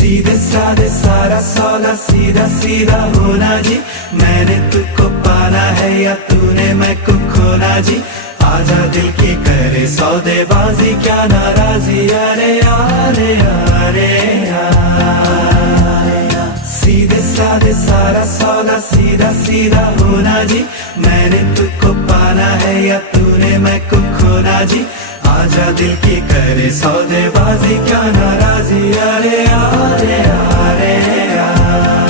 सीधे साधे सारा सौदा सीधा सीधा होना जी। मैंने तुझको पाना है या तूने मैं को खोना जी। आजा दिल की करे सौदेबाजी क्या नाराजी। अरे यारे यारे सीधे साधे सारा सौदा सीधा सीधा होना जी। मैंने तुझको पाना है या तूने मैं को खोना जी। आजा दिल की करे सौदेबाजी क्या नाराजी। अरे यारे यारे